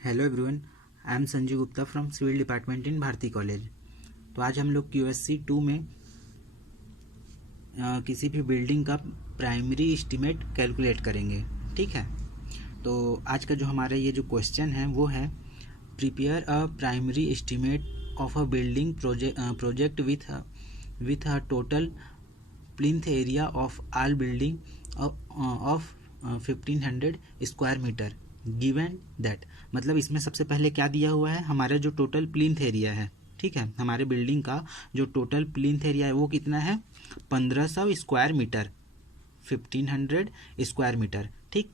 Hello everyone, I am Sanjeev Gupta from civil department in Bharati College. तो आज हम लोग QSC 2 में किसी भी बिल्डिंग का प्राइमरी एस्टीमेट कैलकुलेट करेंगे। ठीक है, तो आज का जो हमारा ये जो क्वेश्चन है वो है prepare a primary estimate of a building project with a total plinth area of all building of 1500 square metre given that. मतलब इसमें सबसे पहले क्या दिया हुआ है, हमारा जो टोटल प्लिंथ एरिया है, ठीक है, हमारे बिल्डिंग का जो टोटल प्लिंथ एरिया है वो कितना है, 1500 स्क्वायर मीटर, 1500 स्क्वायर मीटर। ठीक,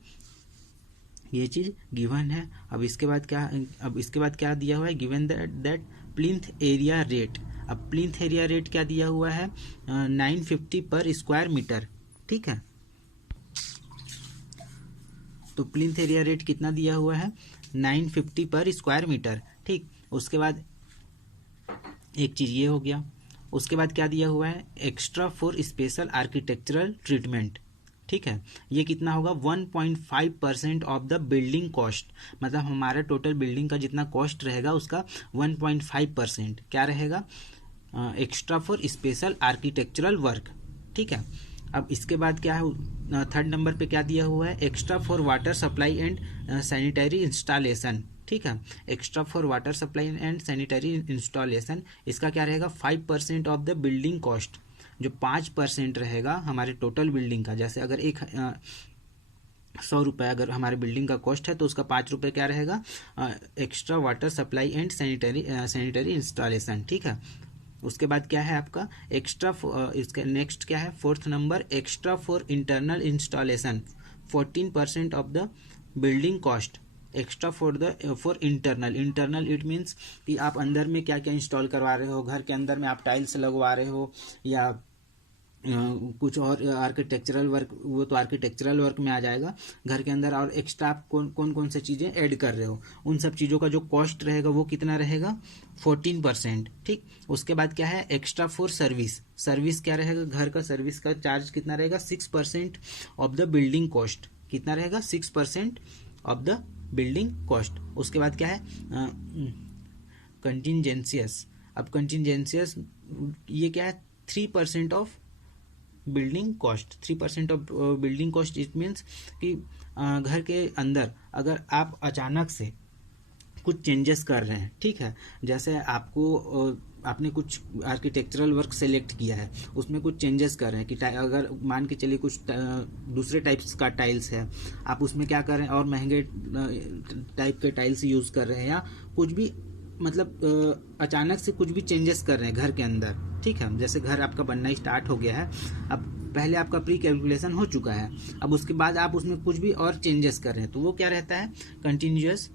ये चीज़ गिवन है। अब इसके बाद क्या दिया हुआ है, given that plinth area rate. अब प्लिंथ एरिया रेट क्या दिया हुआ है, 950 पर स्क्वायर मीटर। ठीक है, तो प्लिंथ एरिया रेट कितना दिया हुआ है, 950 पर स्क्वायर मीटर। ठीक, उसके बाद एक चीज़ ये हो गया। उसके बाद क्या दिया हुआ है, extra for special architectural treatment. ठीक है, ये कितना होगा, 1.5% ऑफ द बिल्डिंग कॉस्ट। मतलब हमारा टोटल बिल्डिंग का जितना कॉस्ट रहेगा उसका 1.5% क्या रहेगा, extra for special architectural work. ठीक है, अब इसके बाद क्या है, थर्ड नंबर पे क्या दिया हुआ है, extra for water supply and sanitary installation. ठीक है, extra for water supply and sanitary installation, इसका क्या रहेगा, 5% ऑफ द बिल्डिंग कॉस्ट। जो 5% रहेगा हमारे टोटल बिल्डिंग का, जैसे अगर 100 रुपये अगर हमारे बिल्डिंग का कॉस्ट है तो उसका 5 रुपये क्या रहेगा, extra water supply and sanitary installation. ठीक है, उसके बाद क्या है आपका एक्स्ट्रा, इसका नेक्स्ट क्या है, fourth number, extra for internal installation, 14% of the building cost. Extra for internal it means कि आप अंदर में क्या क्या इंस्टॉल करवा रहे हो, घर के अंदर में आप टाइल्स लगवा रहे हो या कुछ और आर्किटेक्चरल वर्क, वो तो आर्किटेक्चरल वर्क में आ जाएगा। घर के अंदर और एक्स्ट्रा आप कौन से चीज़ें ऐड कर रहे हो, उन सब चीज़ों का जो कॉस्ट रहेगा वो कितना रहेगा, 14%। ठीक, उसके बाद क्या है, एक्स्ट्रा फॉर सर्विस क्या रहेगा, घर का सर्विस का चार्ज कितना रहेगा, 6% ऑफ द बिल्डिंग कॉस्ट। कितना रहेगा, 6% ऑफ द बिल्डिंग कॉस्ट। उसके बाद क्या है, कंटिजेंसियस। अब कंटिजेंसियस ये क्या है, 3% of building cost. 3% of building cost it means कि घर के अंदर अगर आप अचानक से कुछ चेंजेस कर रहे हैं, ठीक है, जैसे आपने कुछ आर्किटेक्चरल वर्क सेलेक्ट किया है, उसमें कुछ चेंजेस कर रहे हैं कि अगर मान के चलिए कुछ दूसरे टाइप्स का टाइल्स है, आप उसमें क्या कर रहे हैं, और महंगे टाइप के टाइल्स यूज़ कर रहे हैं, या कुछ भी मतलब अचानक से कुछ भी चेंजेस कर रहे हैं घर के अंदर। ठीक है, जैसे घर आपका बनना स्टार्ट हो गया है, अब पहले आपका प्री कैलकुलेशन हो चुका है, अब उसके बाद आप उसमें कुछ भी और चेंजेस कर रहे हैं, तो वो क्या रहता है, कंटिन्यूअस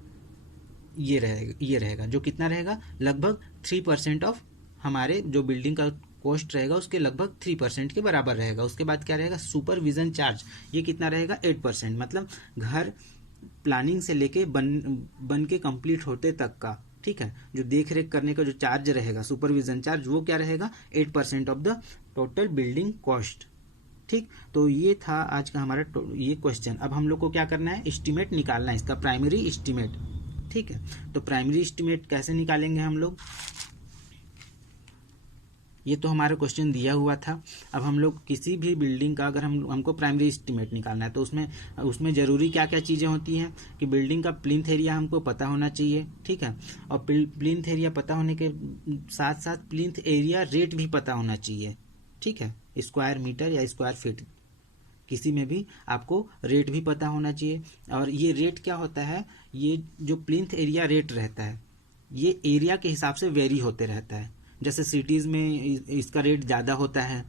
ये रहेगा जो कितना रहेगा, लगभग 3% ऑफ हमारे जो बिल्डिंग का कॉस्ट रहेगा उसके लगभग 3% के बराबर रहेगा। उसके बाद क्या रहेगा, सुपरविजन चार्ज, ये कितना रहेगा, 8%। मतलब घर प्लानिंग से लेके बन के कंप्लीट होते तक का, ठीक है, जो देख रेख करने का जो चार्ज रहेगा, सुपरविजन चार्ज, वो क्या रहेगा, 8% of the total building cost. ठीक, तो ये था आज का हमारा ये क्वेश्चन। अब हम लोग को क्या करना है, एस्टीमेट निकालना है इसका, प्राइमरी एस्टीमेट। ठीक है, तो प्राइमरी एस्टीमेट कैसे निकालेंगे हम लोग, ये तो हमारा क्वेश्चन दिया हुआ था। अब हम लोग किसी भी बिल्डिंग का अगर हमको प्राइमरी एस्टीमेट निकालना है तो उसमें ज़रूरी क्या क्या चीज़ें होती हैं कि बिल्डिंग का प्लिंथ एरिया हमको पता होना चाहिए। ठीक है, और प्लिंथ एरिया पता होने के साथ साथ प्लिंथ एरिया रेट भी पता होना चाहिए। ठीक है, स्क्वायर मीटर या स्क्वायर फीट, किसी में भी आपको रेट भी पता होना चाहिए। और ये रेट क्या होता है, ये जो प्लिंथ एरिया रेट रहता है ये एरिया के हिसाब से वेरी होते रहता है। जैसे सिटीज़ में इसका रेट ज़्यादा होता है,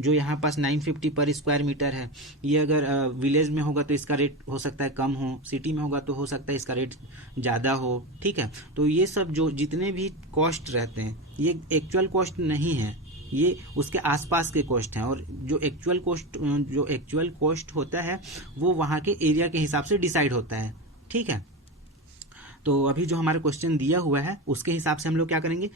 जो यहाँ पास 950 पर स्क्वायर मीटर है, ये अगर विलेज में होगा तो इसका रेट हो सकता है कम हो, सिटी में होगा तो हो सकता है इसका रेट ज़्यादा हो। ठीक है, तो ये सब जो जितने भी कॉस्ट रहते हैं ये एक्चुअल कॉस्ट नहीं है, ये उसके आसपास के कॉस्ट हैं, और जो एक्चुअल कॉस्ट होता है वो वहाँ के एरिया के हिसाब से डिसाइड होता है। ठीक है, तो अभी जो हमारा क्वेश्चन दिया हुआ है उसके हिसाब से हम लोग क्या करेंगे,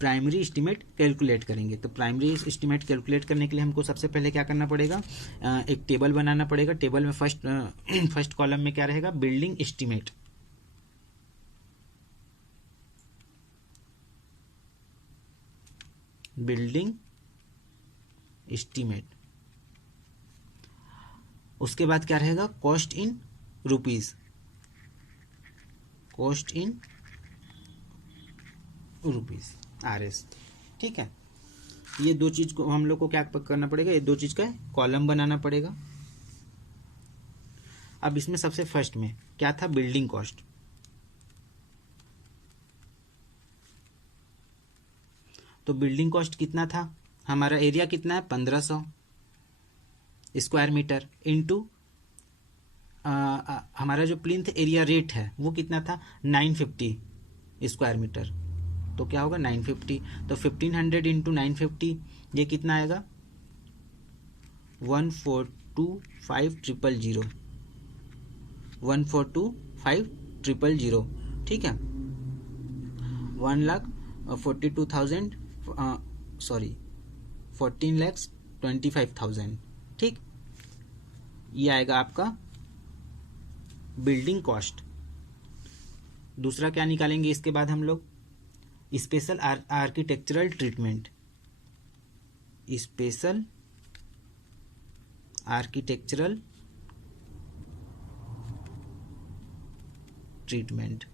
प्राइमरी एस्टीमेट कैलकुलेट करेंगे। तो प्राइमरी एस्टीमेट कैलकुलेट करने के लिए हमको सबसे पहले क्या करना पड़ेगा, एक टेबल बनाना पड़ेगा। टेबल में फर्स्ट कॉलम में क्या रहेगा, बिल्डिंग एस्टीमेट। Building estimate. उसके बाद क्या रहेगा, cost in rupees, cost in rupees RS। ठीक है, ये दो चीज को हम लोग को क्या करना पड़ेगा, ये दो चीज का कॉलम बनाना पड़ेगा। अब इसमें सबसे फर्स्ट में क्या था, बिल्डिंग कॉस्ट। तो बिल्डिंग कॉस्ट कितना था, हमारा एरिया कितना है 1500 स्क्वायर मीटर इंटू हमारा जो प्लिंथ एरिया रेट है वो कितना था 950 स्क्वायर मीटर। तो क्या होगा 950, तो 1500 इंटू 950 ये कितना आएगा 1425000, 1425000। ठीक है, 1,42,000 सॉरी 14,25,000। ठीक, ये आएगा आपका बिल्डिंग कॉस्ट। दूसरा क्या निकालेंगे इसके बाद हम लोग, special architectural treatment, special architectural treatment.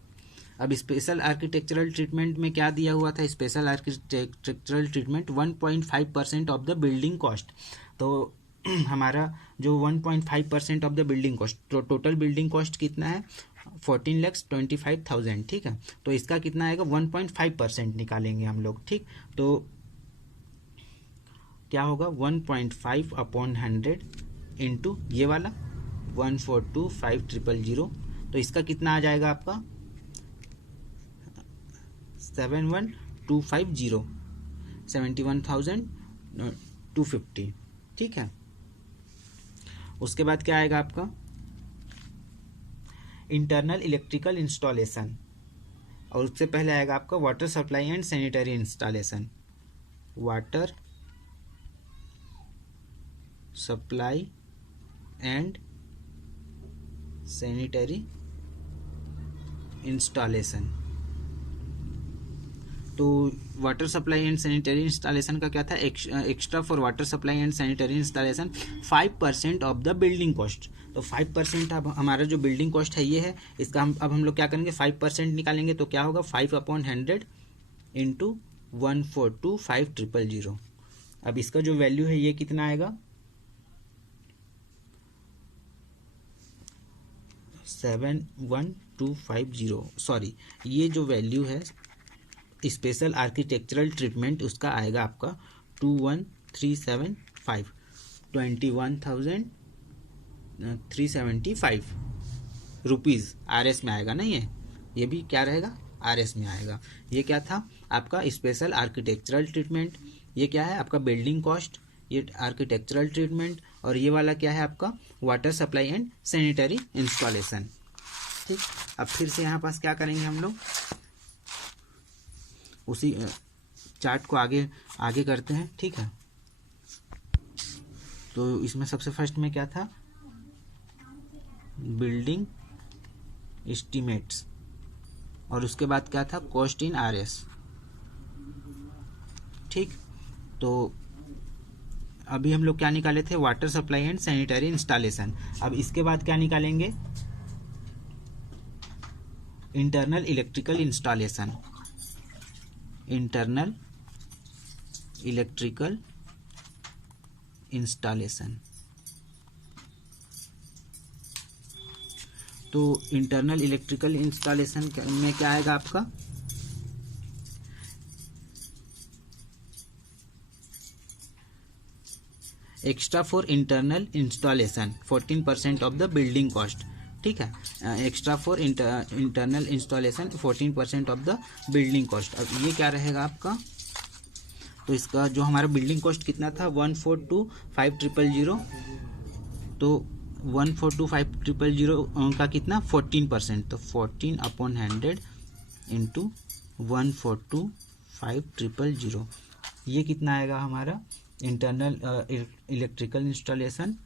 अब स्पेशल आर्किटेक्चरल ट्रीटमेंट में क्या दिया हुआ था, special architectural treatment 1.5% of the building cost. तो हमारा जो 1.5% ऑफ द बिल्डिंग कॉस्ट, तो टोटल बिल्डिंग कॉस्ट कितना है 14,25,000। ठीक है, तो इसका कितना आएगा 1.5% निकालेंगे हम लोग। ठीक, तो क्या होगा 1.5/100 इंटू ये वाला 1425000, तो इसका कितना आ जाएगा आपका 71250, 71,250। ठीक है, उसके बाद क्या आएगा आपका इंटरनल इलेक्ट्रिकल इंस्टॉलेशन, और उससे पहले आएगा आपका water supply and sanitary installation, water supply and sanitary installation. तो water supply and sanitary installation का क्या था, extra for water supply and sanitary installation 5% of the building cost. तो 5% अब हमारा जो बिल्डिंग कॉस्ट है ये है, इसका अब हम लोग क्या करेंगे 5% निकालेंगे, तो क्या होगा 5/100 इंटू 1425000। अब इसका जो वैल्यू है ये कितना आएगा 71250। सॉरी, ये जो वैल्यू है स्पेशल आर्किटेक्चरल ट्रीटमेंट उसका आएगा आपका 21,375, 21,375 रुपीज़ RS में आएगा ना। ये भी क्या रहेगा RS में आएगा। ये क्या था आपका स्पेशल आर्किटेक्चरल ट्रीटमेंट, ये क्या है आपका बिल्डिंग कॉस्ट, ये आर्किटेक्चरल ट्रीटमेंट, और ये वाला क्या है आपका water supply and sanitary installation. ठीक, अब फिर से यहाँ पास क्या करेंगे हम लोग, उसी चार्ट को आगे करते हैं। ठीक है, तो इसमें सबसे फर्स्ट में क्या था बिल्डिंग एस्टीमेट्स, और उसके बाद क्या था कॉस्ट इन RS। ठीक, तो अभी हम लोग क्या निकाले थे water supply and sanitary installation. अब इसके बाद क्या निकालेंगे internal electrical installation, internal electrical installation. तो इंटरनल इलेक्ट्रिकल इंस्टॉलेशन में क्या आएगा आपका extra for internal installation 14% of the building cost. ठीक है, extra for internal installation 14% of the building cost. अब ये क्या रहेगा आपका, तो इसका जो हमारा बिल्डिंग कॉस्ट कितना था 1425000, तो 1425000 का कितना 14%, तो 14/100 इंटू 1425000, ये कितना आएगा हमारा इंटरनल इलेक्ट्रिकल इंस्टॉलेशन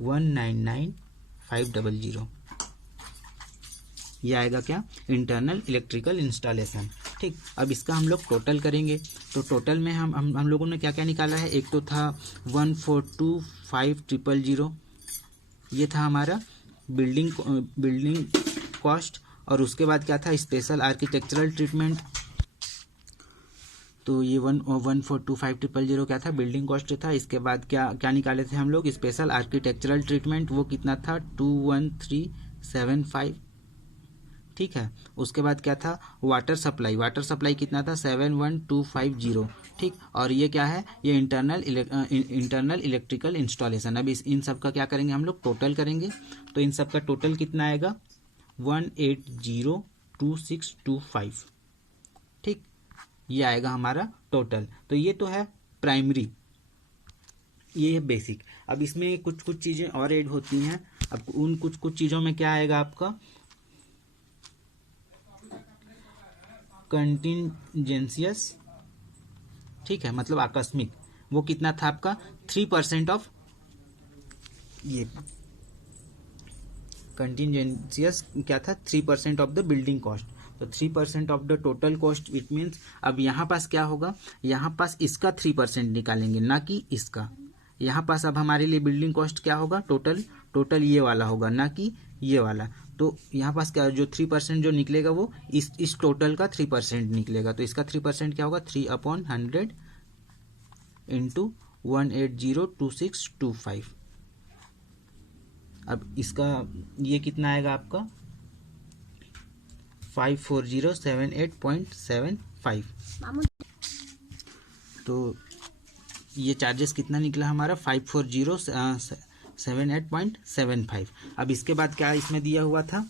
199,500। ये आएगा क्या इंटरनल इलेक्ट्रिकल इंस्टॉलेशन। ठीक, अब इसका हम लोग टोटल करेंगे। तो टोटल में हम लोगों ने क्या क्या निकाला है, एक तो था 1425000, ये था हमारा बिल्डिंग कॉस्ट, और उसके बाद क्या था, स्पेशल आर्किटेक्चरल ट्रीटमेंट। तो ये 1425000 क्या था, बिल्डिंग कॉस्ट था। इसके बाद क्या क्या निकाले थे हम लोग, स्पेशल आर्किटेक्चरल ट्रीटमेंट, वो कितना था 21375। ठीक है, उसके बाद क्या था, वाटर सप्लाई कितना था 71250। ठीक, और ये क्या है, ये इंटरनल इलेक्ट्रिकल इंस्टॉलेशन। अब इन सब का क्या करेंगे हम लोग, टोटल करेंगे। तो इन सब का टोटल कितना आएगा 1802625। ठीक, ये आएगा हमारा टोटल। तो ये तो है प्राइमरी, ये है बेसिक। अब इसमें कुछ कुछ चीज़ें और ऐड होती हैं। अब उन कुछ कुछ चीज़ों में क्या आएगा आपका, कंटिजेंसियस। ठीक है, मतलब आकस्मिक। वो कितना था आपका 3% ऑफ, ये कंटिजेंसियस क्या था 3% ऑफ द बिल्डिंग कॉस्ट। तो 3% of the total cost, it means अब यहाँ पास क्या होगा, यहाँ पास इसका 3% निकालेंगे, ना कि इसका। यहाँ पास अब हमारे लिए बिल्डिंग कॉस्ट क्या होगा, टोटल ये वाला होगा, ना कि ये वाला। तो यहाँ पास क्या, जो 3% जो निकलेगा वो इस टोटल का 3% निकलेगा। तो इसका 3% क्या होगा, 3/100 इंटू 1802625। अब इसका ये कितना आएगा आपका 54078.75। तो ये चार्जेस कितना निकला हमारा 54078.75। अब इसके बाद क्या इसमें दिया हुआ था,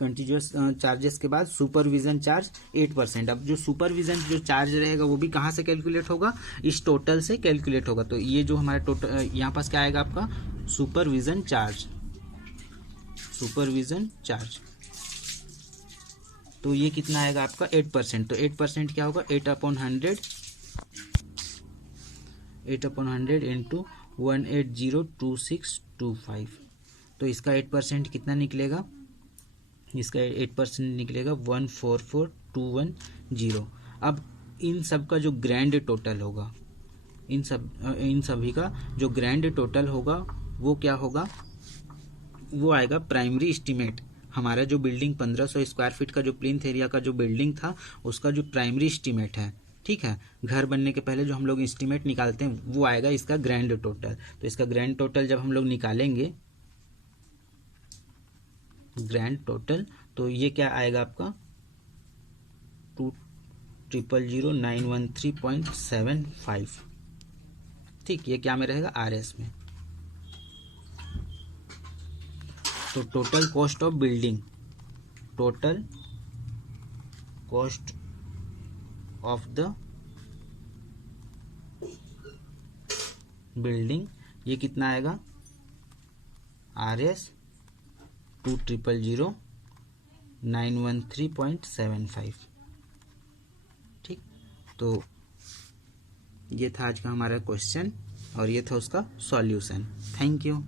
कंटिन्यूअस चार्जेस के बाद सुपरविजन चार्ज 8%। अब जो सुपरविजन जो चार्ज रहेगा वो भी कहाँ से कैलकुलेट होगा, इस टोटल से कैलकुलेट होगा। तो ये जो हमारा टोटल यहाँ पास क्या आएगा आपका सुपरविजन चार्ज, तो ये कितना आएगा आपका 8%। तो 8% क्या होगा 8/100 इंटू 1802625। तो इसका 8% कितना निकलेगा, इसका 8% निकलेगा 144210। अब इन सब का जो ग्रैंड टोटल होगा, इन सभी का जो ग्रैंड टोटल होगा वो क्या होगा, वो आएगा प्राइमरी एस्टीमेट। हमारा जो बिल्डिंग 1500 स्क्वायर फीट का जो प्लिंथ एरिया का जो बिल्डिंग था, उसका जो प्राइमरी एस्टीमेट है, ठीक है, घर बनने के पहले जो हम लोग एस्टीमेट निकालते हैं, वो आएगा इसका ग्रैंड टोटल। तो इसका ग्रैंड टोटल जब हम लोग निकालेंगे, ग्रैंड टोटल, तो ये क्या आएगा आपका 2000913.75। ठीक, ये क्या में रहेगा RS में। तो total cost of building, total cost of the building, ये कितना आएगा RS 2000913.75। ठीक, तो ये था आज का हमारा क्वेश्चन और ये था उसका सॉल्यूशन। Thank you.